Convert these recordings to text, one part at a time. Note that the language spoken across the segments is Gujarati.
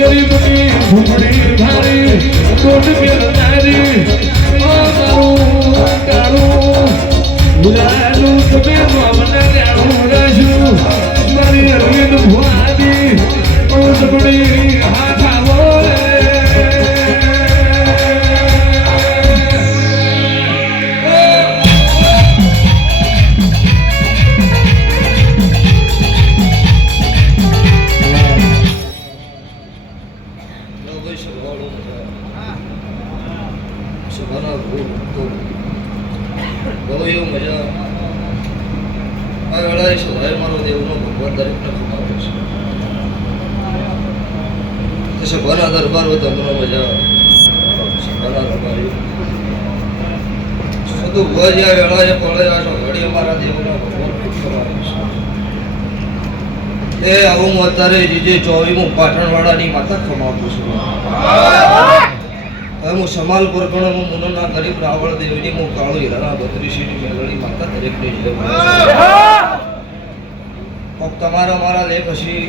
ગરીબની ભૂખડી ભારી કોટ મેલનારી મારું કાળું ભૂલાનું તમે મને જાણું રાશું મારી અરવિંદ ભુવાની ઓસપડી હાથ આવો સભાના દરબાર હોય તમને મજા સભાના દરબાર બધું ભજ્યા વેળાએ પડે છો ઘડી અમારા દેવના ભગવાન એ આવું હું અત્યારે જે 24મું પાટણવાળાની માતા ખમાવું છું હવે હું સમાલ પરગણામાં મુનોના ગરીબ રાવળ દેવીની હું કાળો હીરાના 32ની મેળડી માતા દરેકની જય તમારા મારા લે પછી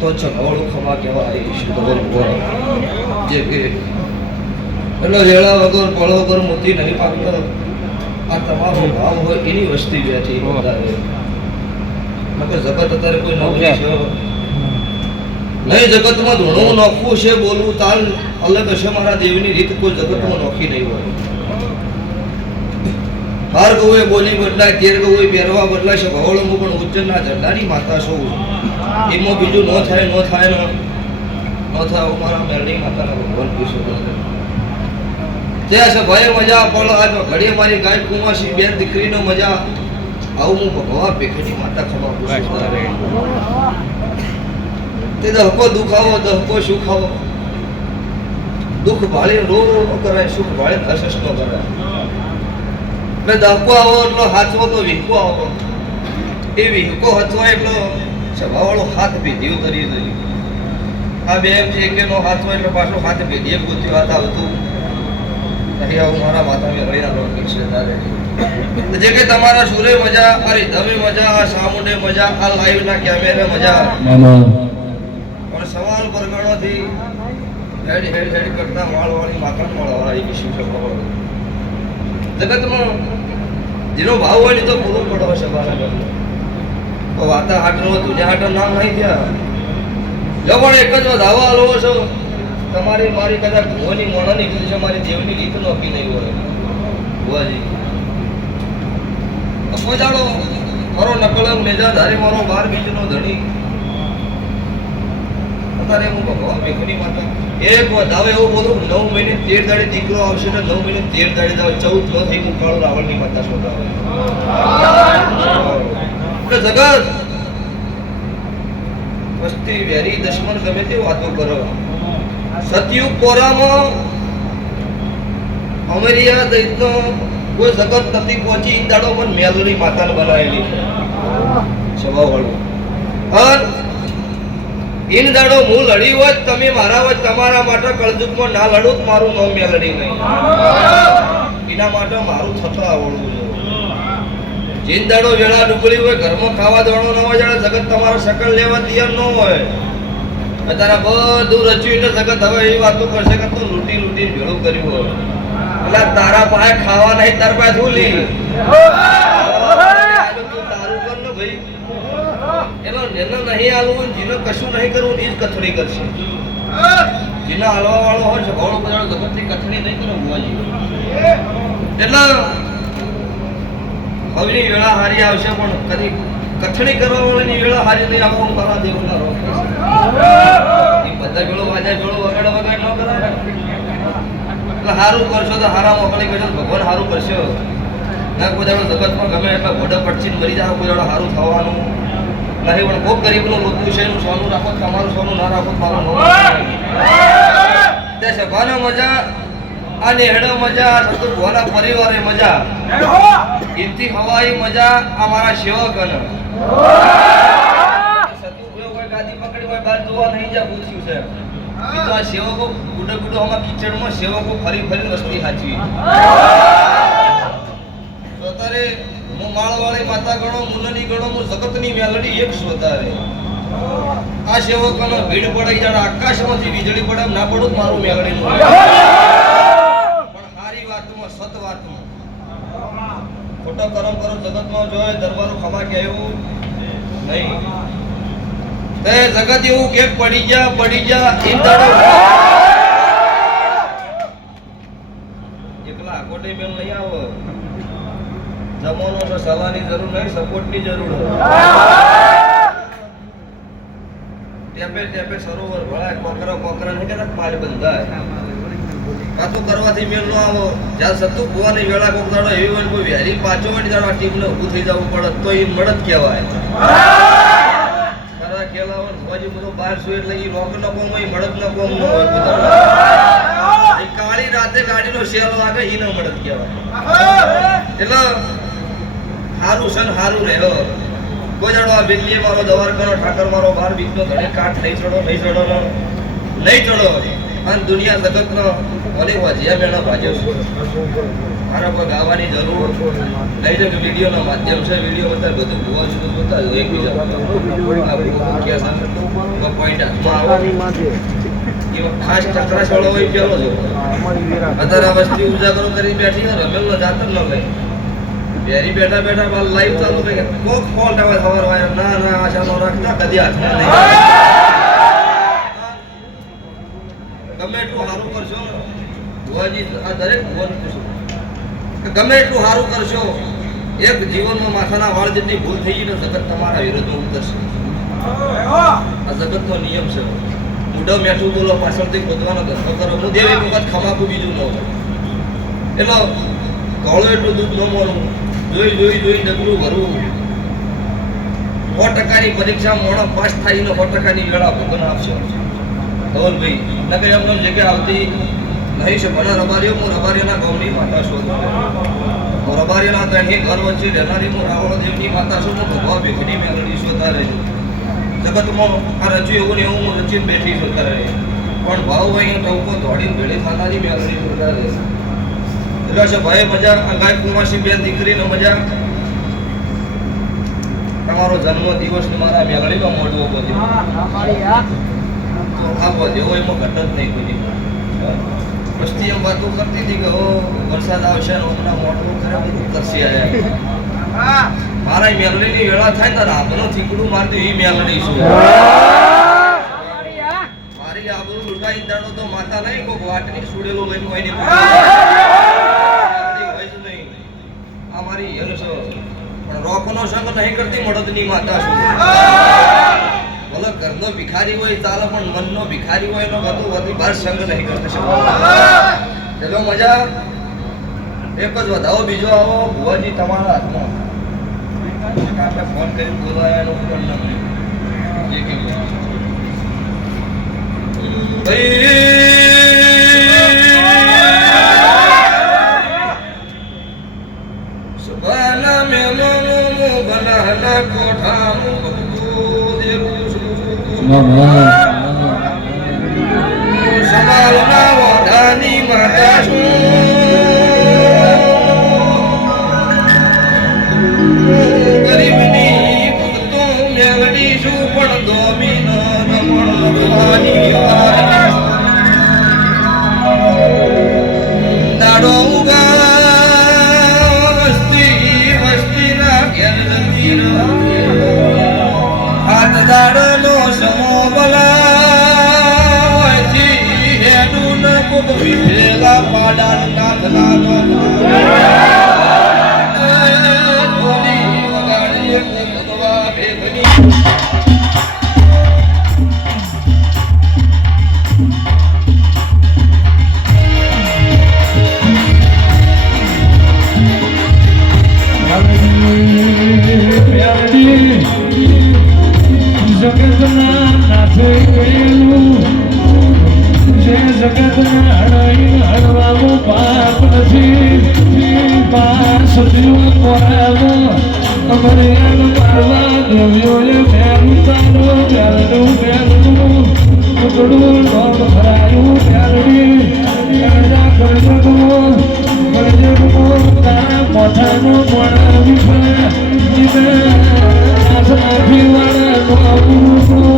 તો ચકવાળું ખમા કહેવાય જે કે એટલે વેળા વગર પળો વગર મોતી નહીં પાકતો આ તમારો ભાવ હોય એની વસ્તી બેઠી વધારે નકર જગત અત્યારે કોઈ નોકરી છે નહીં જગતમાં ધૂણું નોખવું છે બોલવું તાલ અલગ હશે મારા દેવની રીત કોઈ જગતમાં નોખી નહીં હોય હાર ગૌએ બોલી બદલાય તેર ગૌએ પહેરવા બદલાય છે ભવળમાં પણ ઉજ્જૈનના ઝંડાની માતા સૌ એમાં બીજું ન થાય મારા મેરડી માતાના ભગવાન પૂછો ત્યાં છે ભાઈ મજા પણ આજ ઘડીએ મારી ગાય કુમાસી બેન દીકરીનો મજા આવું હું ભગવાન ભેખડી માતા ખમા પૂછો તે દહકો દુખાવો દહકો સુખાવો દુઃખ ભાળી રો રો ન કરાય સુખ ભાળી હસસ ન કરાય એટલે દહકો આવો એટલો હાચવો તો વિહકો આવો એ વિહકો હચવા એટલો સભાવાળો હાથ ભેદ્યો તરી રહ્યું આ બે એમ છે કે નો હાથ હોય એટલે પાછો હાથ ભેદીએ ગોત્યો હાથ આવતું નહીં આવું મારા માતા મેળવીના લોકિક છે તારે જે કે તમારા સુરે મજા આ રીધમે મજા આ સામુંડે મજા આ લાઈવના કેમેરે મજા પણ સવાલ પરગણોથી હેડ કરતા વાળવાળી માતા મળવાળી વિશે સભાવાળો જગતમાં જેનો ભાવ હોય ને તો પૂરું પડો સભાના કરતો તો વાતા હાટનો તુજે હાટો નામ નહીં થયા જો પણ એક જ ધાવા હલવો છો તમારી મારી કદાચ ભુવાની મોણાની રીત છે મારી દેવની રીત નોકી નહીં હોય ભુવાજી તો પહોંચાડો મારો નકળંગ નેજાધારી મારો 12 બીજનો ધણી અત્યારે હું ભગવાન ભેખની માતા એક વધાવે એવું બોલું 9 મહિને 13 દાડે દીકરો આવશે ને 9 મહિને 13 દાડે જાવ 14 જો થઈ હું કાળો રાવણની માતા શોધાવે જગત વસ્તી વેરી દુશ્મન ગમે તે વાતો કરો સતયુગ પોરામાં અમેરિયા દૈતનો કોઈ જગત નથી પહોંચી દાડો પણ મેલડી માતાને બનાવેલી સભાવાળું અને ઇન દાડો હું લડી હોત તમે મારા હોય તમારા માટે કળજુગમાં ના લડું મારું નામ મેલડી નહીં એના માટે મારું થતો આવડવું છે જીન દાડો વેળા ડુબળી હોય ઘરમાં ખાવા દોડો ન હોય જાણે જગત તમારો શકલ લેવા તૈયાર ન હોય તારા બધું રચ્યું એટલે જગત હવે એવી વાતો કરશે કે તું લૂંટી ભેળું કર્યું હોય એટલે તારા પાસે ખાવા નહીં તાર પાસે ધૂલી તારું કર ને ભાઈ એનો જેને નહીં હાલવું જેને કશું નહીં કરવું એ જ કથળી કરશે જેને હાલવા વાળો હોય છે ઘણો બધા જગતની કથળી નહીં કરે ભુવાજી એટલે હવેની વેળા હારી આવશે પણ કદી કથળી કરવા વાળાની વેળા હારી નહીં આખો મારા દેવના રોગ એ બધા વેળો વાજા વેળો વગાડ ન કરાય એટલે સારું કરશો તો હારા મોકલી કરશો ભગવાન સારું કરશો ના કોઈ દાડો જગતમાં ગમે એટલા ઘોડા પડચીને મરી જાય કોઈ દાડો સારું થવાનું નહીં પણ કોક ગરીબનું લોતું છે એનું સોનું રાખો તમારું સોનું ના રાખો મારું તે સભાના મજા આ નેહડો મજા સતુ ભોના પરિવારે મજા ઇનથી હવાઈ મજા અમારા સેવકને સતુ કોઈ ગાદી પકડી કોઈ બાર જોવા નહીં જા પૂછ્યું છે તો આ સેવકો ગુડે ગુડો આમાં કિચડમાં સેવકો ફરી વસ્તી હાચવી તો તારે હું માળવાળી માતા ગણો મુનની ગણો હું જગતની મેલડી એક શોધારે આ સેવકોનો ભીડ પડી જાય આકાશમાંથી વીજળી પડે ના પડું મારું મેળડીનું પણ સારી વાતમાં સત વાતમાં ખોટો કરમ કરો જગતમાં જોયે દરબારો ખમા કે એવું નહીં તે જગત એવું કે પડી જા ઇંધણો એકલા કોટે મેલ નહીં આવો જમવાનો તો સલાહની જરૂર નહીં સપોર્ટની જરૂર ટેપે સરોવર ભળાય કોકરા નહીં કહેતા પાલ બંધાય કાતું કરવાથી મેલ નો આવો જ્યાં સતુ ભુવાની વેળા કોક દાડો એવી હોય કોઈ વહેલી પાછો વાળી દાડો આ ટીમને ઊભું થઈ જવું પડે તો એ મળદ કહેવાય ખરા કેલાવન ભુવાજી બધો બહાર સુઈ એટલે એ રોક ન કોમ હોય મળદ ન કોમ ન હોય એ કાળી રાતે ગાડીનો શેલ લાગે એ ન મળદ કહેવાય એટલે હારું સન હારું રહ્યો કોઈ દાડો આ બિલ્લી મારો દવાર કરો ઠાકર મારો બાર બીજનો ઘણે કાઠ નહીં ચડો અને દુનિયા જગતનો ઓલી વાજિયા મેળા ભાજ્યો છે મારા પર ગાવાની જરૂર નહીં છે કે વિડીયોનો માધ્યમ છે વિડીયો બધા બધું ભૂવા છે બધા એકબીજા પોઈન્ટ હાથમાં ખાસ ચક્રા છોડો હોય પેલો છે અત્યારે આ વસ્તી ઉજાગરો કરી બેઠી ને રમેલનો જાતર ન ગઈ બેરી બેઠા બાર લાઈવ ચાલુ થઈ ગયા કોક ફોલ્ટ આવે ખબર હોય ના આશા નો રાખતા કદી હાથમાં નહીં ગમે એટલું સારું કરશો ને ભુવાજી આ દરેક ભુવન પૂછું કે ગમે એટલું સારું કરશો એક જીવનમાં માથાના વાળ જેટલી ભૂલ થઈ ગઈ ને જગત તમારા વિરોધમાં ઉતરશે આ જગતનો નિયમ છે મૂઢો મેઠું બોલો પાછળથી ખોદવાનો ધંધો કરો હું દેવ એક વખત ખમાકું બીજું ન હોય એટલે ઘોળો એટલું દૂધ ન મળવું જોઈ ડગલું ભરવું 100% પરીક્ષા મોણો પાસ થાય ને 100% વેળા ભોગન આપશો ધવલભાઈ નકે એમનો જગ્યા આવતી નહીં છે મને રબારીઓ હું રબારીઓના ગૌની માતા છું હું રબારીઓના ત્રણેય ઘર વચ્ચે રહેનારી હું રાવણદેવની માતા છું હું ભગવા ભેખની મેળવી છું તારે જગતમાં આ રચ્યું એવું ને એવું હું રચીને બેઠી છું તારે પણ ભાવ હોય ટવકો દોડીને ભેળી થનારી મેળવી છું તારે એટલે છે ભાઈ મજા આ ગાય કુમાસી બે દીકરીનો મજા તમારો જન્મ દિવસ મારા મેળવીમાં મોટવો બધો આપો જેવો એમાં ઘટ જ નહીં કોઈ વસ્તી એમ વાતો કરતી હતી કે વરસાદ આવશે ને હમણાં મોટું કરે બધું કરશે મારા મેલડીની વેળા થાય ને રામનો થીકડું મારતું એ મેલડી શું મારી આબરૂ લૂંટાઈ દાડો તો માતા નહીં કોઈક વાટની સુડેલો લઈને કોઈ નહીં હોય જ નહીં આ મારી હેલ છે પણ રોકનો સંગ નહીં કરતી મળદની માતા શું બોલો ઘરનો ભિખારી હોય ચાલે પણ મનનો ભિખારી હોય એનો બધું બધી બાર સંગ નહીં કરતો ચલો મજા એક જ વધાવો બીજો આવો ભુવાજી તમારા હાથમાં આપણે ફોન કરી બોલાયા એનો ફોન નંબર જે કે સુબાના મેમો બનાના કોઠા સવાલના વડાની માતા ગરીબની તો મેળડી છું પણ દોમીન રમણ દાડો ઉગા વસ્તીના ઘેર જતી હાથ દાડનો સમો બલાવાથી હેડું ન કુબ વિભેલા પાડા નાથના ગોલી વગાડીએ ભગવા ભેગની જગતના નાથે ગયેલું જે જગતના હળવાનું પાપ નથી પાર સદીઓ કોરાવો અમારે મારવા દ્રવ્યોએ મેલું તારો મેલું ટુકડું નોમ ભરાયું મેળવી કરજગો તારા મોઢાનો મોડા વિફળ્યા પીવાળા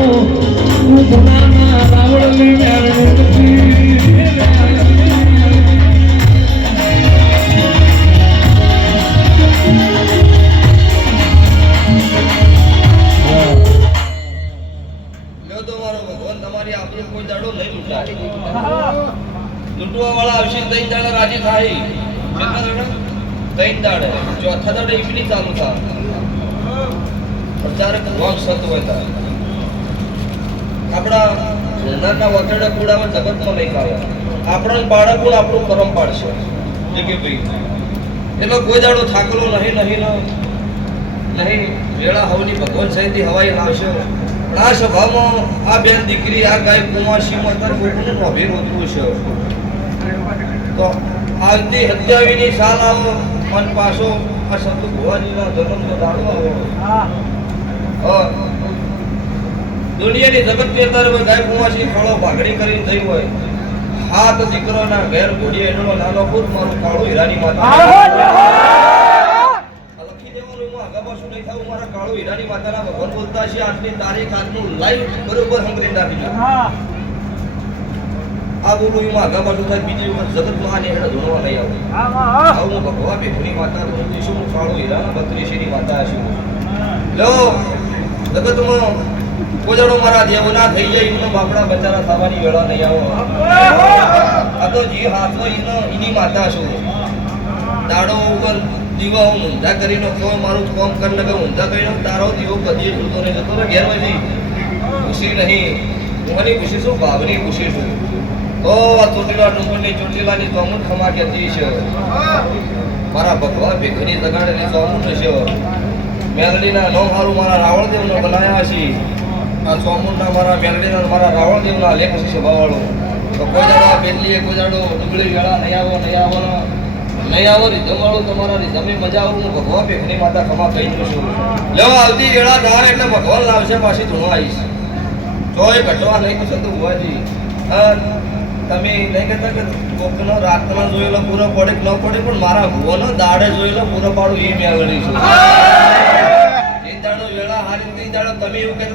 સોનાના રાવણની મેળવી લ્યો તો મારો ભગવાન તમારી આપણી કોઈ દાડો નહીં લૂંટાય. લૂંટવા વાળા આવશે ને ત્રણ દાડા રાજી થાય. કેટલા દાડા? ત્રણ દાડે. ચોથા દાડે ઈમની ચાલુ થાય. પ્રચાર ભગવાન સત હોય તારે. આપણા નાના વગેરે કુડામાં જગતમાં નહીં આવે. આપણા બાળકો આપણું કરમ પાડશે. જે કે ભાઈ એટલો કોઈ દાડો થાકલો નહીં વેળા હવની ભગવાન સહિતથી હવાઈ લાવશે. પણ આ સભામાં આ બેન દીકરી આ ગાય કુમારસીમાં તાર કોકનું નોભી રોતવું છે. તો આવતી 27ની સાલ આવો અને પાછો આ સંત ભુવાજીના જન્મનો દાડો આવો. દુનિયાની જગતની અંદર ગાય કુમારસી થોડો ભાગડી કરીને થઈ હોય. હાથ દીકરોના ઘેર ઘોડીએ એનો નાનો પુત મારું કાળું હીરાની માતા લખી દેવાનું હું આગા પાછું નહીં થાવું. મારા કાળું હીરાની માતાના ભગવાન બોલતા છે આજની તારીખ આજનું લાઈવ બરોબર સંગ્રહ રાખી દો. આ બોલું એમાં આગા પાછું થાય બીજી વખત જગતમાં આને હેડા ધોણવા નહીં આવે. હું ભગવાન ભેખની માતા છું હું કાળું હીરાના બત્રીસીની માતા છું. લો જગતમાં કોજડો મારા દેવ ના થઈ જાય એમનો બાપડા બચારા થવાની વેળા નહીં આવો. આ તો જે હાથમાં એની માતા છું. દાડો ઉપર દીવા હું ઊંધા કરીને કહું મારું કામ કરી લગે ઊંધા કરીને તારો દીવો કદી જોતો નહીં જતો ને ઘેર પછી ખુશી નહીં. હું ખુશી છું ભાવની ખુશી છું. તો આ ચોટીલા ડુંગરની ચોટીલાની ચોમુન ખમા કહેતી છે. મારા ભગવાન ભેખની જગાડેલી ચોમુન છે. મેલડીના નો હારું મારા રાવણદેવને બનાવ્યા છે. આ ચોમુંડા મારા મેલડીના મારા રાવણદેવના લેખ છે સભાવાળો. તો કોઈ દાડો પેટલીએ કોઈ દાડો ડુંગળી વેળા નહીં આવો રીધમ વાળું તમારા રીધમે મજા આવું. હું ભગવાન ભેખની માતા ખમા કહી દઉં છું. લેવા આવતી વેળા થાય એટલે ભગવાન લાવશે પાછી ધૂણો આવીશ. ચોય ઘટવા નહીં તો થતું હોવાથી તમે નહીં કહેતા કે કોકનો રાતમાં જોયેલો પૂરો પડે કે ન પડે પણ મારા ભુવાનો દાડે જોયેલો પૂરો પાડું એ મેળવી છું. એ દાડો વેળા હારી દાડો તમે એવું કહેતા